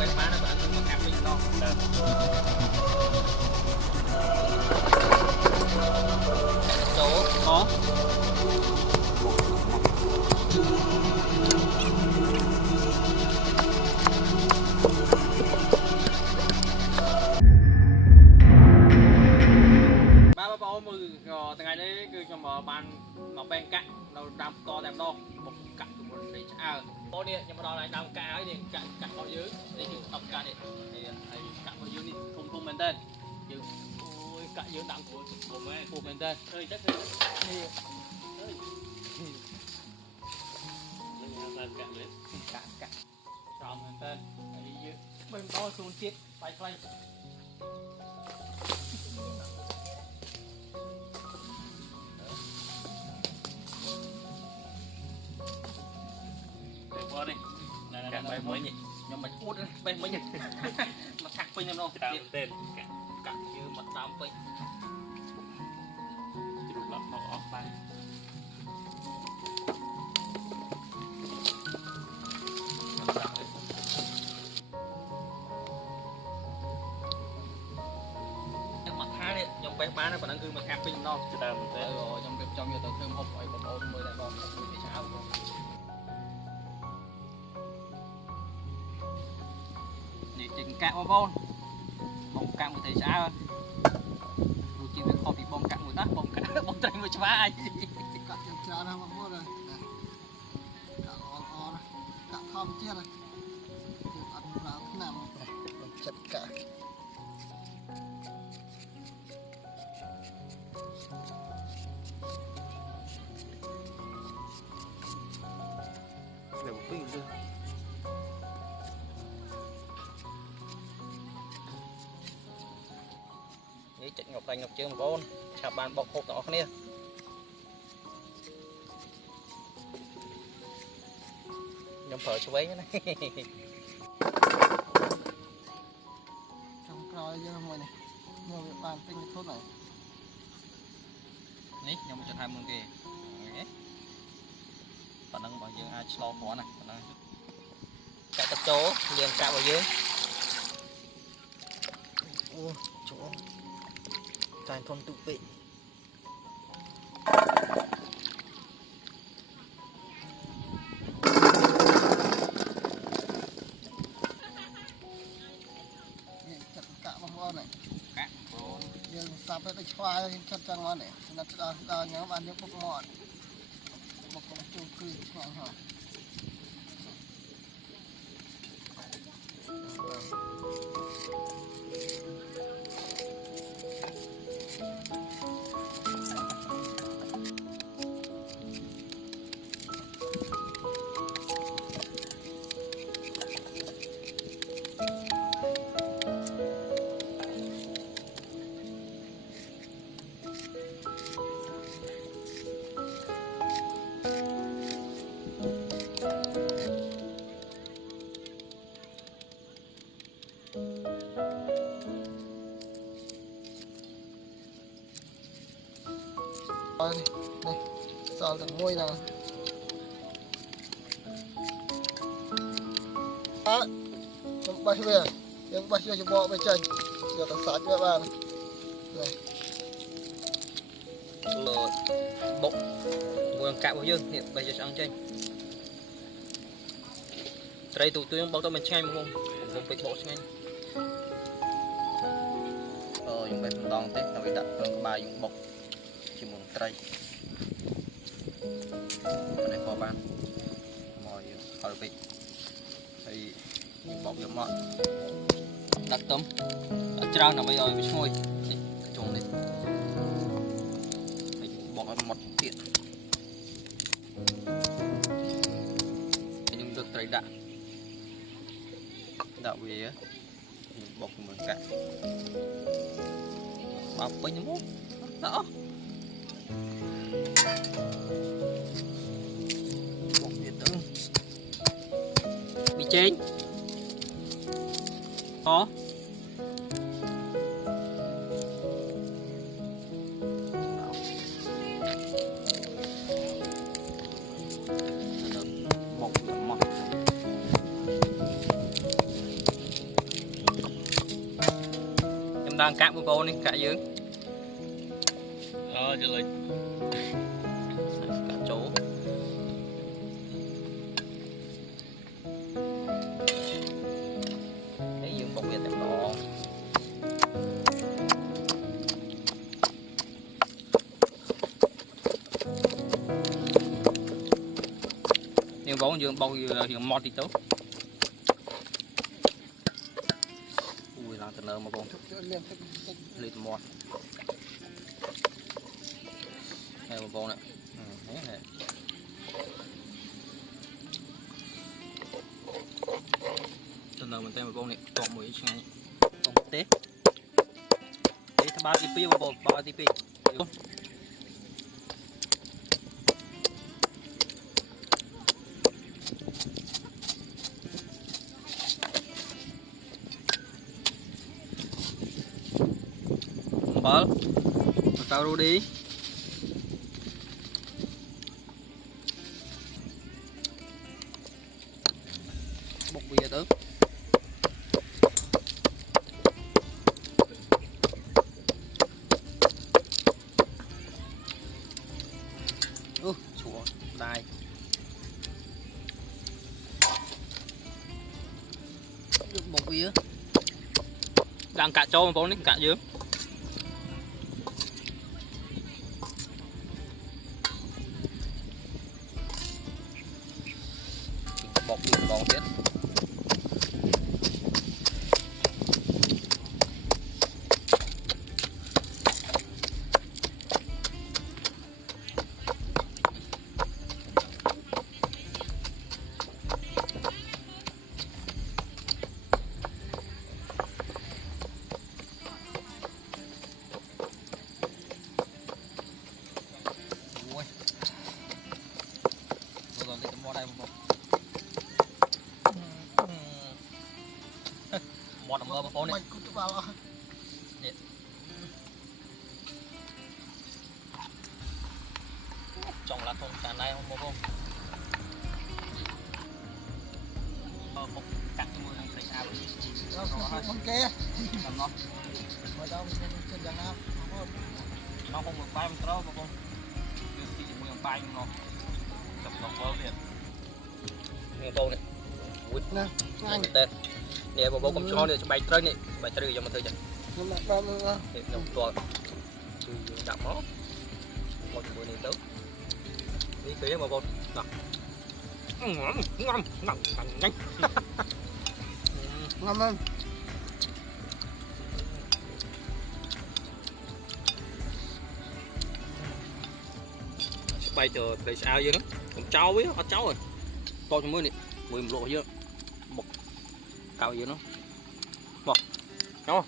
bên má nó vẫn cứ cặp mình lo chỗ có ba ba mười từ ngày đấy cứ cho mà bàn mà bên cạnh nó đam to đam đo một cạnh của một để à có điện nhưng mà đó là đam cả ấy thì cạnh bao nhiêu để chịu tập cả điện thì cạnh bao nhiêu đi không không bên tên chứ ôi cạnh dưới đam của bên tên ơi chắc thì cạnh xong bên tên dưới bên đó xuống chết bay bay đi này bay mới nhỉ nhưng mà út bay mới nhỉ mà cắt pin em đâu tên cắt như mặt đám pin chỉ được lắp nó off bay mặt hai đấy trong bay bán nó còn đang cứ mà cắt pin đâu rồi trong cái trong giờ tôi thêm hộp ấy một ôm mới lại còn một cái cháo chỉnh cạn vào vôn bông cạn một thấy sao tôi chỉ việc hộp thì bông cạn một tát bông cạn bông tay một chva ai cạn chậm chạp nào mà mua rồi cạn on cạn không chết rồi ăn vào thế nào chặt cả để một pin luôn chỉnh ngọc đành ngọc chương một con chạp bàn bọc hộp đó kia nhom phở cho váy này trong coi như mọi này mua việc bàn tinh thuốc này ní nhom cho hai mương kì còn đang bảo dương ai lo khó này chạy tập chỗ liền chạy vào dưới chỗ tràn con tụ vị chặt cả bằng ngon này dương sắp tới choai chặt chặt ngon này nó đào nhớ bạn những bốc ngọt bốc con chu cư ngon hả đây sao thằng môi nào chúng bay về chúng bay cho bọ về chân giờ thằng sạch các bạn này bụng nguồn cạo bao dương hiện bây giờ sang trên đây tụi tôi bao tôi mình ngay không không bị bộ ngay dùng bếp đòn tết nó bị đặt trong bài dùng bọc chỉ muốn tray này có ban mọi khỏi bị thì bọc giống mọi đặt tấm trao nào bây giờ bị môi trồng đi bỏ một tiện nhưng được tray đạn đạo về bọc mình cả bọc với những món đó bọc điện tử bị chén có bọc mọc đang cạn bông bông đi cạn dưới cho lên cả chỗ cái dương bông việt đẹp đó dương bông dương mọt đi tốt ui làm từ nợ mà bông lấy từ mọt đây một bông này này từ nợ mình tên một bông này trộn mũi ngay bông tết tết ba tivi một bông ba tivi bớt tao ru đi bột bia tứ chùa đai bột bia đang cạ trâu mà bố đi cạ dưới bột bia còn chết rồi lấy tấm mò đây một mò đầm mơ một phố này trồng lá thôn tràn đây không không một cắt cái môi này sao con kia làm nó ngoài đâu trên giang nam nó không được bay một đâu mà không được chỉ môi bay nó chập đồng bơ liền nghe câu này quýt nè anh tên nè bố cầm cho này cho bay tới này bay tới giờ mà thôi chứ nhưng mà ba mươi để nhầm tuần đậm máu một buổi này tới đi kia mà bột ngon ngon ngon ngon nhanh ngon hơn bay chờ để sao vậy đó còn cháu với nó cháu rồi to cho mới này mười một lộ chứ một cao vậy nó một cháu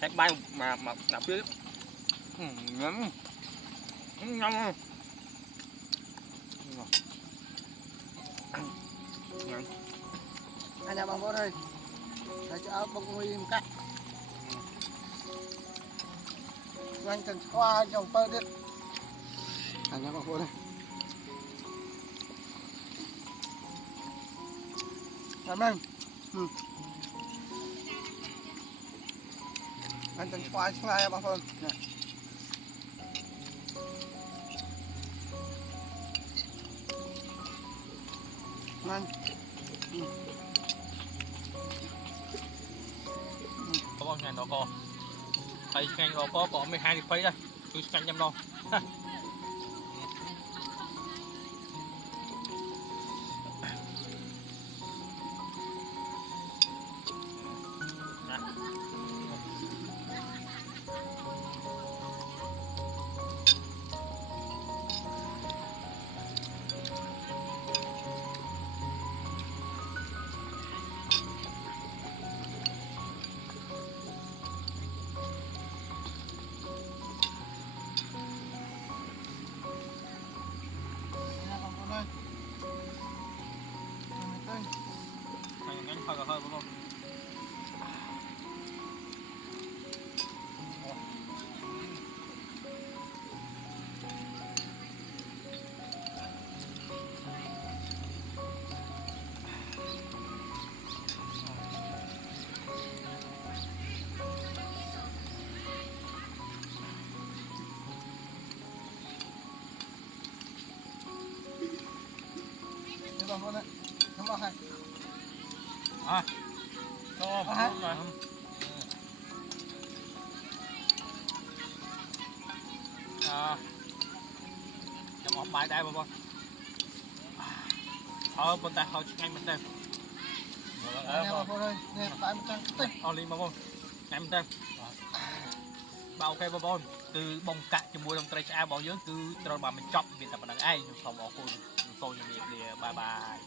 cái bay mà ngập dưới nhắm ngon anh em bằng bố đây để cho áo bông nguy em cắt anh cần khoa trong tơ điện anh em bằng bố đây cảm ơn anh cần khoa xuống lại bằng bố anh có bao ngày đó có thấy ngày đó có 12 thì phấy đây tôi canh nhầm đâu con đấy không bao hay cho rồi không chấm ốp bài đây bà bên ta thôi ngay bên đây anh em vào đây nè tại một trang tích lên bà ngay bên đây bà ok bà từ bông cạn cho mua đồng trai cha bảo nhớ cứ rồi bà mình chọc vì tập bằng ai nhưng không bỏ cô tôi như vậy bye bye